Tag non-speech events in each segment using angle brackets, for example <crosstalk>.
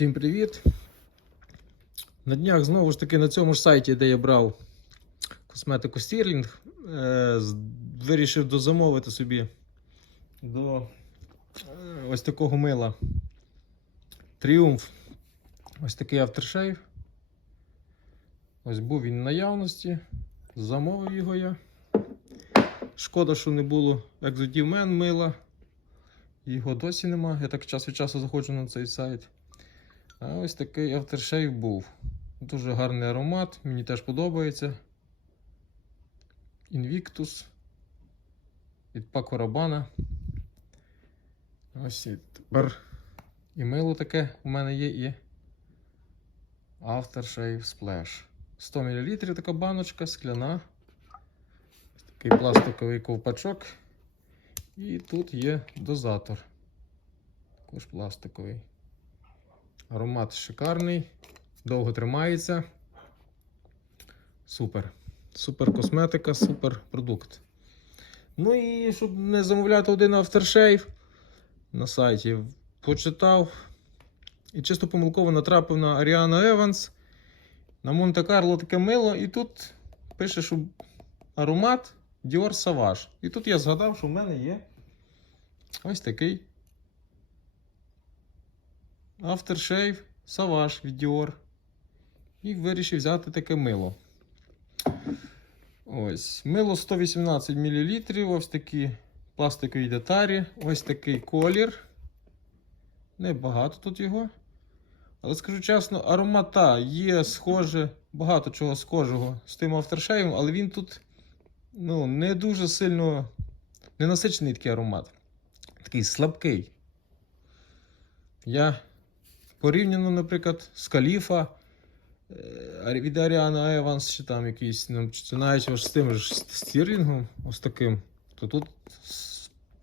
Всім привіт! На днях знову ж таки на цьому ж сайті, де я брав косметику Стірлінг, е, вирішив дозамовити собі до е, ось такого мила Тріумф. Ось такий авторшейв. Ось був він в наявності. Замовив його я. Шкода, що не було екзотів мен мила. Його досі нема. Я так час від часу заходжу на цей сайт. Ось такий авторшейв був. Дуже гарний аромат, мені теж подобається. Invictus від Paco Rabanne. Ось і тепер і мило таке у мене є і Aftershave Splash. 100 мл така баночка, скляна. Ось Такий пластиковий ковпачок. І тут є дозатор. Також пластиковий. Аромат шикарний, довго тримається. Супер. Супер косметика, супер продукт. Ну і щоб не замовляти один авторшейв на сайті, почитав і чисто помилково натрапив на Аріану Еванс, на Монте-Карло таке мило, і тут пише, що аромат Dior Savage. І тут я згадав, що в мене є ось такий Aftershave Savage від Dior. І вирішив взяти таке мило. Ось. Мило 118 мл. Ось такі пластикові деталі. Ось такий колір. Небагато тут його. Але скажу чесно, аромата є схоже, багато чого схожого з тим авторшейвом, але він тут ну, не дуже сильно ненасичений такий аромат. Такий слабкий. Я порівняно, наприклад, з Каліфа е, від Аріана Еванс, чи там якийсь, ну, навіть з тим ж стірлінгом, ось таким, то тут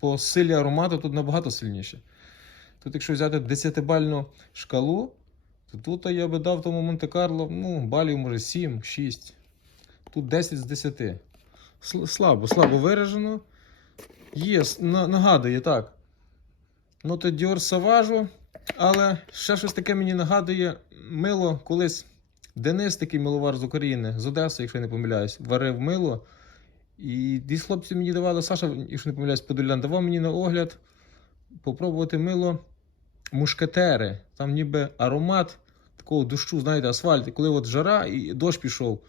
по силі аромату тут набагато сильніше. Тут, якщо взяти 10-бальну шкалу, то тут я би дав тому Монте-Карло, ну, балів, може, 7, 6. Тут 10 з 10. Сл- Слабо, слабо виражено. Є, нагадує, так. Ну, то Dior Savage, але ще щось таке мені нагадує мило колись. Денис, такий миловар з України, з Одеси, якщо я не помиляюсь, варив мило. І десь хлопці мені давали, Саша, якщо не помиляюсь, Подолян, давав мені на огляд попробувати мило мушкетери. Там ніби аромат такого дощу, знаєте, асфальт. Коли от жара і дощ пішов,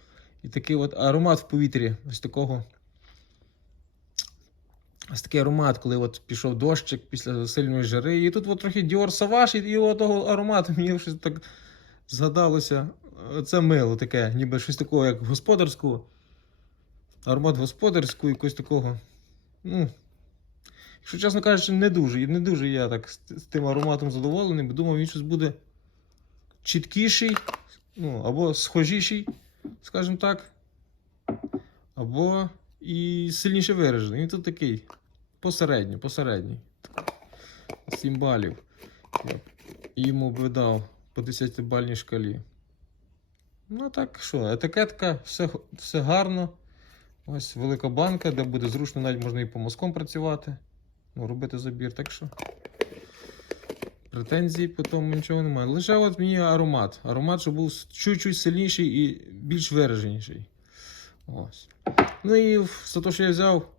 і такий от аромат в повітрі, ось такого. Ось такий аромат, коли от пішов дощик після сильної жари. І тут от трохи Dior Savage, і його того аромату мені щось так згадалося. Це мило таке, ніби щось такого, як господарського. Аромат господарського, якогось такого. Ну, якщо чесно кажучи, не дуже. Не дуже я так з тим ароматом задоволений, бо думав, він щось буде чіткіший, ну, або схожіший, скажімо так. Або і сильніше виражений. Він тут такий посередній, посередній. 7 балів. Я б йому би дав по 10-бальній шкалі. Ну так що, етикетка, все, все гарно. Ось велика банка, де буде зручно, навіть можна і по мазкам працювати. Ну, робити забір. Так що претензій по тому нічого немає. Лише от мені аромат. Аромат, щоб був чуть-чуть сильніший і більш вираженіший. Ось. Ну і за те, що я взяв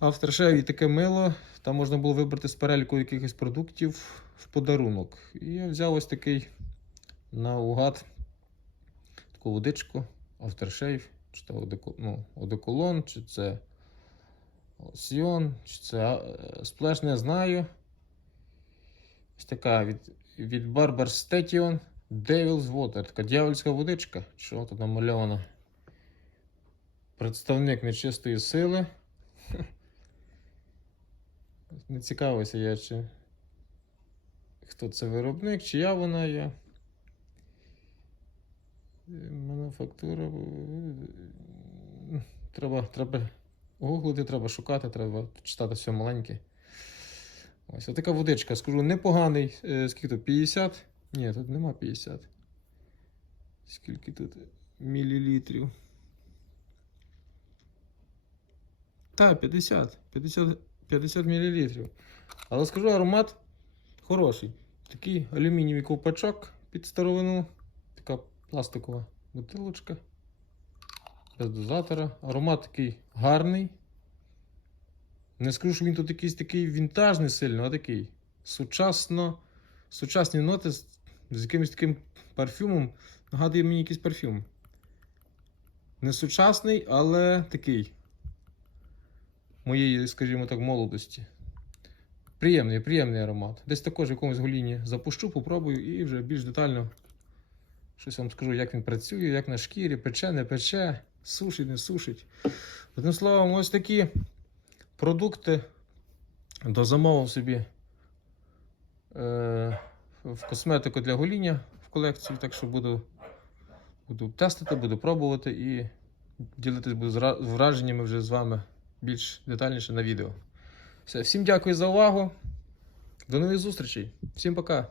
Aftershave і таке мило, там можна було вибрати з переліку якихось продуктів в подарунок. І я взяв ось такий наугад таку водичку, Aftershave, чи це ну, одеколон, чи це Сіон, чи це сплеш, не знаю. Ось така від, від Barber Station Devil's Water. Така дьявольська водичка. Що тут намальовано? Представник нечистої сили. <laughs> Не цікавився я, чи хто це виробник, чия вона є. Мануфактура. е, Треба, треба гуглити, треба шукати, треба читати все маленьке. Ось така водичка, скажу, непоганий. Е, Скільки тут? 50? Ні, тут нема 50. Скільки тут мілілітрів? Так, 50. 50, 50 мл. Але скажу, аромат хороший. Такий алюмінієвий ковпачок під старовину. Така пластикова бутилочка. Без дозатора. Аромат такий гарний. Не скажу, що він тут якийсь такий вінтажний сильно, а такий сучасно, сучасні ноти з, з якимось таким парфюмом. Нагадує мені якийсь парфюм. Не сучасний, але такий. Моєї, скажімо так, молодості. Приємний, приємний аромат. Десь також в якомусь голінні запущу, попробую і вже більш детально щось вам скажу, як він працює, як на шкірі, пече, не пече, сушить, не сушить. Одним словом, ось такі продукти дозамовив собі е, в косметику для гоління в колекцію, так що буду, буду тестити, буду пробувати і ділитись буду враженнями вже з вами більш детальніше на відео. Все, Всім дякую за увагу. До нових зустрічей. Всім пока.